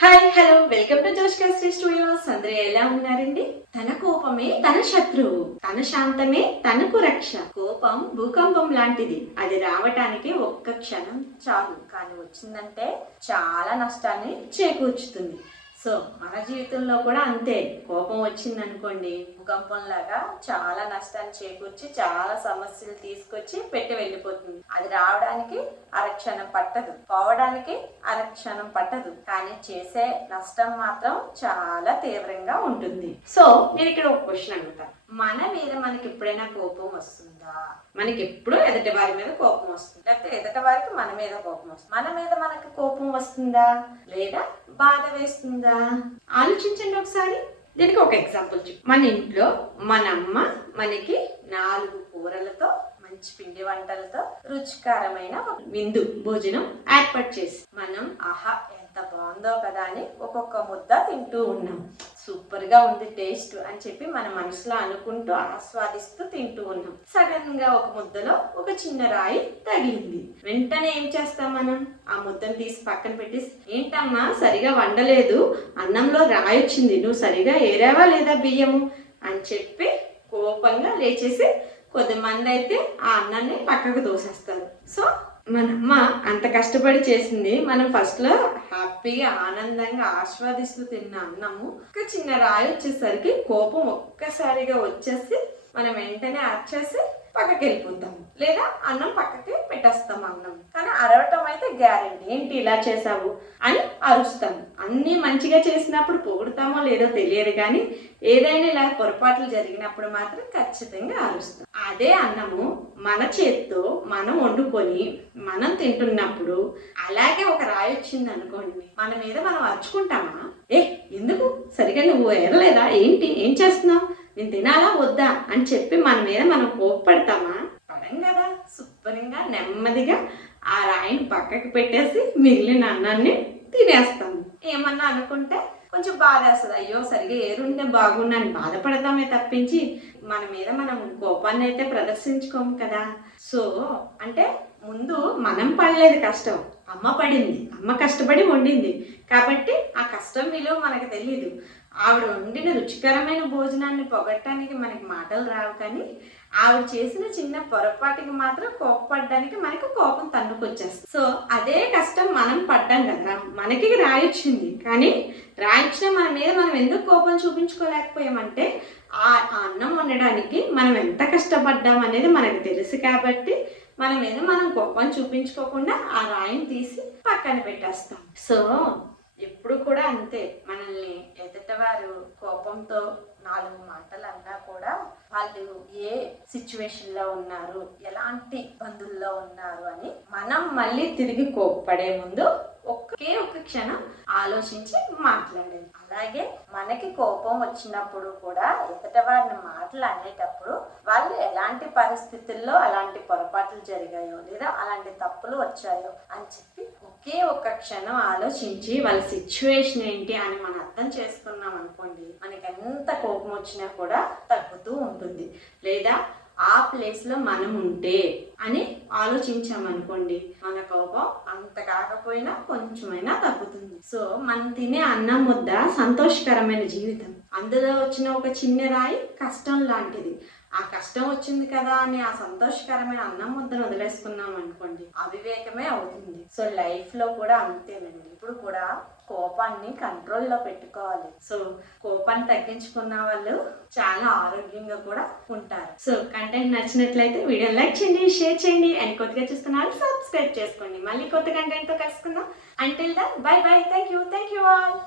Hi hello welcome to జోష్కాస్ట్రీ studios. అందరూ ఎలా ఉన్నారండి? తన కోపమే తన శత్రువు, తన శాంతమే తనకు రక్ష. కోపం భూకంపం లాంటిది. అది రావటానికి ఒక్క క్షణం చాలు, కానీ వచ్చిందంటే చాలా నష్టాన్ని చేకూర్చుతుంది. సో మన జీవితంలో కూడా అంతే. కోపం వచ్చిందనుకోండి, భూకంపంలాగా చాలా నష్టాన్ని చేకూర్చి చాలా సమస్యలు తీసుకొచ్చి పెట్టి వెళ్ళిపోతుంది. అది రావడానికి అరక్షణం పట్టదు, పోవడానికి అరక్షణం పట్టదు, కానీ చేసే నష్టం మాత్రం చాలా తీవ్రంగా ఉంటుంది. సో నేను ఇక్కడ ఒక క్వశ్చన్ అడుగుతాను. మన మీద మనకి ఎప్పుడైనా కోపం వస్తుందా? మనకి ఎప్పుడు ఎదుటి వారి మీద కోపం వస్తుంది, లేకపోతే ఎదుటి వారికి మన మీద కోపం వస్తుంది. మన మీద మనకి కోపం వస్తుందా లేదా బాధ వేస్తుందా? ఆలోచించండి ఒకసారి. దీనికి ఒక ఎగ్జాంపుల్ మన ఇంట్లో మన అమ్మ మనకి 4 కూరలతో మంచి పిండి వంటలతో రుచికరమైన విందు భోజనం ఏర్పాటు చేసి మనం ఆహా ఎంత బాగుందో కదా అని ఒక్కొక్క ముద్ద తింటూ ఉన్నాం. సూపర్ గా ఉంది టేస్ట్ అని చెప్పి మన మనసులో అనుకుంటూ ఆస్వాదిస్తూ తింటూ ఉన్నాం. సడన్ గా ఒక ముద్దలో ఒక చిన్న రాయి తగిలింది. వెంటనే ఏం చేస్తాం మనం? ఆ ముద్దను తీసి పక్కన పెట్టేసి, ఏంటమ్మా సరిగా వండలేదు, అన్నంలో రాయి వచ్చింది, నువ్వు సరిగా ఏరావా లేదా బియ్యము అని చెప్పి కోపంగా లేచేసి కొద్దిమంది అయితే ఆ అన్నాన్ని పక్కకు దోసేస్తారు. సో మన అమ్మ అంత కష్టపడి చేసింది, మనం ఫస్ట్ లో హ్యాపీగా ఆనందంగా ఆస్వాదిస్తూ తిన్న అన్నము ఒక చిన్న రాయి వచ్చేసరికి కోపం ఒక్కసారిగా వచ్చేసి మనం వెంటనే అరిచేసి పక్కకి వెళ్ళిపోతాము, లేదా అన్నం పక్కకి పెట్టేస్తాం. అన్నం కానీ అరవటం అయితే గ్యారెంటీ. ఏంటి ఇలా చేసావు అని అరుస్తాము. అన్ని మంచిగా చేసినప్పుడు పొగుడుతామో లేదో తెలియదు, కానీ ఏదైనా ఇలా పొరపాట్లు జరిగినప్పుడు మాత్రం ఖచ్చితంగా అరుస్తాం. అదే అన్నము మన చేత్తో మనం వండుకొని మనం తింటున్నప్పుడు అలాగే ఒక రాయి వచ్చింది అనుకోండి, మన మీద మనం అరుచుకుంటామా? ఎందుకు సరిగా నువ్వు ఏరలేదా, ఏంటి ఏం చేస్తున్నావు, నేను తినాలా వద్దా అని చెప్పి మన మీద మనం కోప్పడతామా? పడం కదా. శుభ్రంగా నెమ్మదిగా ఆ రాయిని పక్కకి పెట్టేసి మిగిలిన అన్నాన్ని తినేస్తాము. ఏమన్నా అనుకుంటే కొంచెం బాధ వేస్తుంది, అయ్యో సరిగా ఏరుంటే బాగుండని బాధపడతామే తప్పించి మన మీద మనం కోపాన్ని అయితే ప్రదర్శించుకోము కదా. సో అంటే ముందు మనం పడలేదు కష్టం, అమ్మ పడింది. అమ్మ కష్టపడి వండింది కాబట్టి ఆ కష్టం విలువ మనకు తెలీదు. ఆవిడ వండిన రుచికరమైన భోజనాన్ని పొగట్టడానికి మనకి మాటలు రావు, కానీ ఆవిడ చేసిన చిన్న పొరపాటుకి మాత్రం కోపపడడానికి మనకు కోపం తన్నుకొచ్చేస్తుంది. సో అదే కష్టం మనం పడ్డాం కదా, మనకి రాయొచ్చింది, కానీ రాయించిన మన మీద మనం ఎందుకు కోపం చూపించుకోలేకపోయామంటే ఆ అన్నం వండడానికి మనం ఎంత కష్టపడ్డాం అనేది మనకు తెలుసు కాబట్టి మన మీద మనం కోపం చూపించుకోకుండా ఆ రాయిని తీసి పక్కన పెట్టేస్తాం. సో ఎప్పుడు కూడా అంతే. మనల్ని ఎదుటవారు కోపంతో 4 మాటలు అన్నా కూడా వాళ్ళు ఏ సిచ్యువేషన్ లో ఉన్నారు, ఎలాంటి ఇబ్బందుల్లో ఉన్నారు అని మనం మళ్ళీ తిరిగి కోప్పడే ముందు ఒకే ఒక క్షణం ఆలోచించి మాట్లాడేది. అలాగే మనకి కోపం వచ్చినప్పుడు కూడా ఎదుట వారిని మాటలు అనేటప్పుడు వాళ్ళు ఎలాంటి పరిస్థితుల్లో అలాంటి పొరపాట్లు జరిగాయో లేదా అలాంటి తప్పులు వచ్చాయో అని చెప్పి ఒకే ఒక క్షణం ఆలోచించి వాళ్ళ సిచ్యువేషన్ ఏంటి అని మనం అర్థం చేసుకున్నాం అనుకోండి, మనకి ఎంత కోపం వచ్చినా కూడా తగ్గుతూ ఉంటుంది. లేదా ఆ ప్లేస్ లో మనం ఉంటే అని ఆలోచించామనుకోండి, మన కోపం అంత కాకపోయినా కొంచెమైనా తగ్గుతుంది. సో మనం తినే అన్నం ముద్ద సంతోషకరమైన జీవితం. అందులో వచ్చిన ఒక చిన్న రాయి కష్టం లాంటిది. ఆ కష్టం వచ్చింది కదా అని ఆ సంతోషకరమైన అన్నం ముద్దను వదిలేసుకున్నాం అనుకోండి, అవివేకమే అవుతుంది. సో లైఫ్ లో కూడా అంతేనండి. ఇప్పుడు కూడా కోపాన్ని కంట్రోల్లో పెట్టుకోవాలి. సో కోపాన్ని తగ్గించుకున్న వాళ్ళు చాలా ఆరోగ్యంగా కూడా ఉంటారు. సో కంటెంట్ నచ్చినట్లయితే వీడియో లైక్ చేయండి, షేర్ చేయండి, అండ్ కొత్తగా చూస్తున్నారు సబ్స్క్రైబ్ చేసుకోండి. మళ్ళీ కొత్త కంటెంట్ తో కలుసుకుందాం. Until then bye bye. Thank you all.